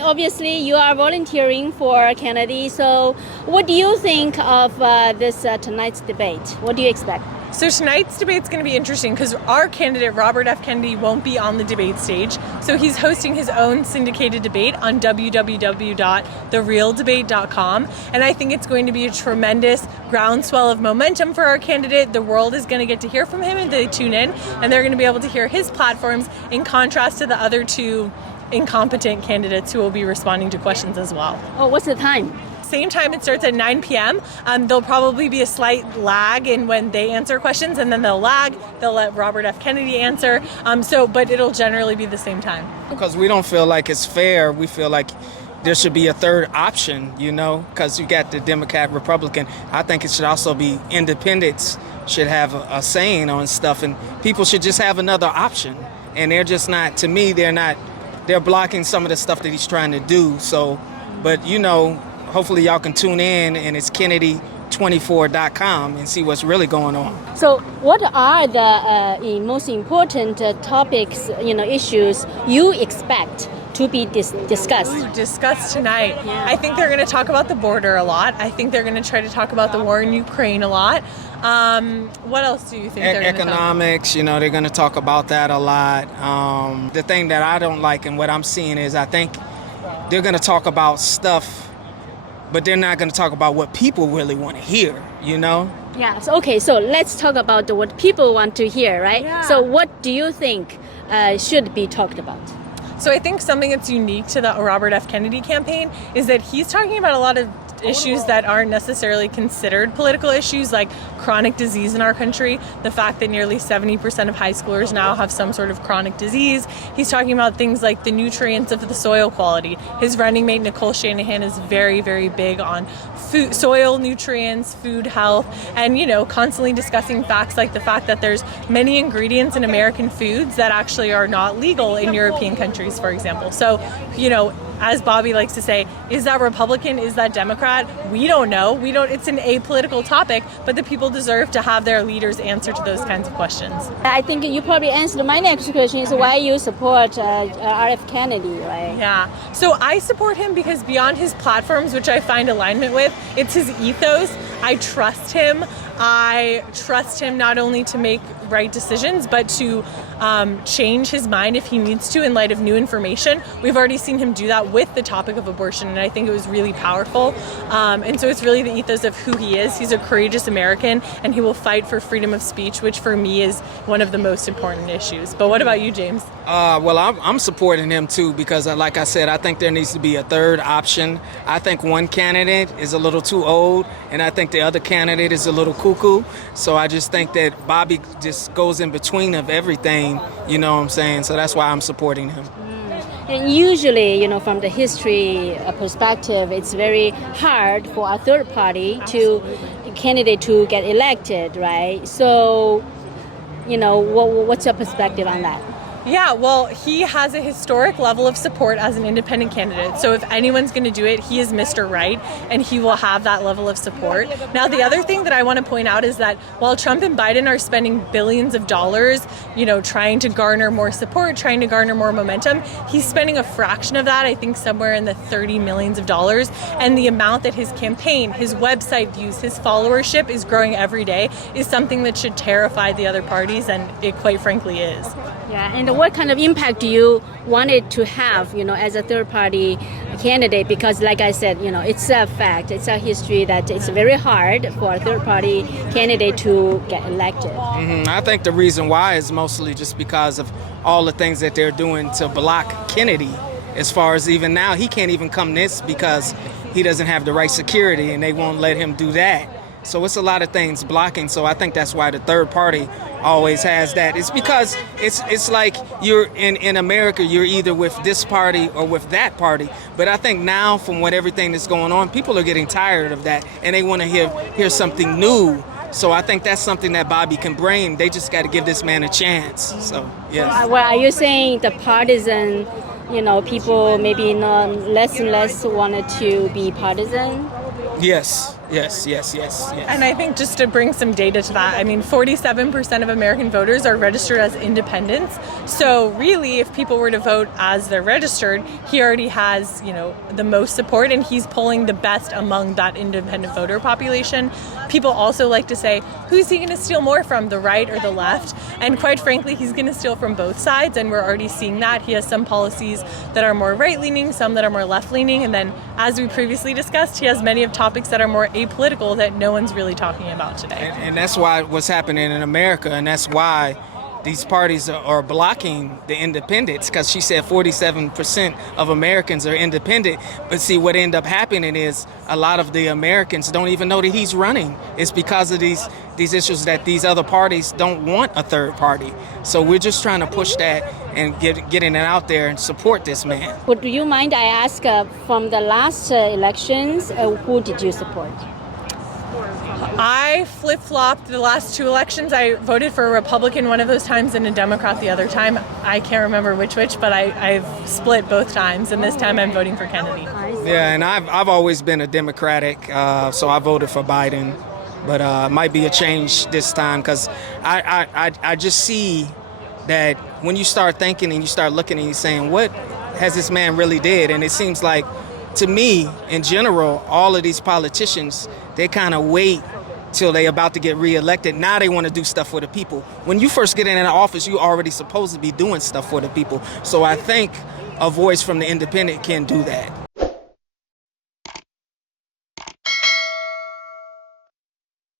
Obviously, you are volunteering for Kennedy. So, what do you think of this tonight's debate? What do you expect? So tonight's debate is going to be interesting because our candidate, Robert F. Kennedy, won't be on the debate stage. So he's hosting his own syndicated debate on www.therealdebate.com. And I think it's going to be a tremendous groundswell of momentum for our candidate. The world is going to get to hear from him and they tune in. And they're going to be able to hear his platforms in contrast to the other two incompetent candidates who will be responding to questions as well. Oh, what's the time? Same time, it starts at 9 p.m. There'll probably be a slight lag in when they answer questions, and then they'll let Robert F. Kennedy answer. But it'll generally be the same time. Because we don't feel like it's fair. We feel like there should be a third option, because you got the Democrat, Republican. I think it should also be independents should have a saying on stuff, and people should just have another option. And they're just not, to me, they're blocking some of the stuff that he's trying to do. So, but hopefully y'all can tune in, and it's Kennedy24.com and see what's really going on. So what are the most important topics, issues you expect to be discussed? Discussed tonight. Yeah. I think they're going to talk about the border a lot. I think they're going to try to talk about the war in Ukraine a lot. What else do you think they're going to talk about? Economics, they're going to talk about that a lot. The thing that I don't like and what I'm seeing is I think they're going to talk about stuff, but they're not going to talk about what people really want to hear, Yeah. So let's talk about what people want to hear, right? Yeah. So what do you think should be talked about? So I think something that's unique to the Robert F. Kennedy campaign is that he's talking about a lot of issues that aren't necessarily considered political issues, like chronic disease in our country, the fact that nearly 70% of high schoolers now have some sort of chronic disease. He's talking about things like the nutrients of the soil quality. His running mate, Nicole Shanahan, is very, very big on food, soil nutrients, food health, and, constantly discussing facts like the fact that there's many ingredients in American foods that actually are not legal in European countries, for example. So, as Bobby likes to say, is that Republican? Is that Democrat? We don't know. It's an apolitical topic, but the people deserve to have their leaders answer to those kinds of questions. I think you probably answered my next question is why you support RF Kennedy, right? Yeah. So I support him because beyond his platforms, which I find alignment with, it's his ethos. I trust him. I trust him not only to make right decisions, but to change his mind if he needs to in light of new information. We've already seen him do that with the topic of abortion, and I think it was really powerful. And so it's really the ethos of who he is. He's a courageous American, and he will fight for freedom of speech, which for me is one of the most important issues. But what about you, James? Well, I'm supporting him too because, like I said, I think there needs to be a third option. I think one candidate is a little too old, and I think the other candidate is a little cuckoo. So I just think that Bobby just goes in between of everything, you know what I'm saying? So that's why I'm supporting him. And usually, from the history perspective, it's very hard for a third party candidate to get elected, right? So, what's your perspective on that? Yeah, well, he has a historic level of support as an independent candidate. So if anyone's going to do it, he is Mr. Right, and he will have that level of support. Now, the other thing that I want to point out is that while Trump and Biden are spending billions of dollars, trying to garner more support, trying to garner more momentum, he's spending a fraction of that, I think somewhere in the $30 million. And the amount that his campaign, his website views, his followership is growing every day is something that should terrify the other parties, and it quite frankly is. Yeah, and what kind of impact do you want it to have, as a third-party candidate? Because, like I said, it's a fact, it's a history that it's very hard for a third-party candidate to get elected. I think the reason why is mostly just because of all the things that they're doing to block Kennedy. As far as even now, he can't even come this because he doesn't have the right security, and they won't let him do that. So it's a lot of things blocking. So I think that's why the third party always has that. It's because it's like you're in America, you're either with this party or with that party. But I think now, from everything that's going on, people are getting tired of that, and they want to hear something new. So I think that's something that Bobby can bring. They just got to give this man a chance. So, yes. Well, are you saying the partisan, people maybe less and less wanted to be partisan? Yes. Yes, yes, yes, yes. And I think just to bring some data to that, I mean, 47% of American voters are registered as independents. So really, if people were to vote as they're registered, he already has, the most support, and he's polling the best among that independent voter population. People also like to say, who's he going to steal more from, the right or the left? And quite frankly, he's going to steal from both sides, and we're already seeing that. He has some policies that are more right-leaning, some that are more left-leaning, and then, as we previously discussed, he has many of topics that are more apolitical that no one's really talking about today. And that's why what's happening in America, and that's why these parties are blocking the independents, because she said 47% of Americans are independent. But see, what ended up happening is a lot of the Americans don't even know that he's running. It's because of these issues that these other parties don't want a third party. So we're just trying to push that and getting it out there and support this man. Would you mind I ask from the last elections, who did you support? I flip-flopped the last two elections. I voted for a Republican one of those times and a Democrat the other time. I can't remember which, but I've split both times, and this time I'm voting for Kennedy. Yeah, and I've always been a Democratic, so I voted for Biden. But it might be a change this time, because I just see that when you start thinking and you start looking and you're saying, what has this man really did? And it seems like, to me, in general, all of these politicians, they kind of wait till they about to get reelected. Now they want to do stuff for the people. When you first get in office, you already supposed to be doing stuff for the people. So I think a voice from the independent can do that.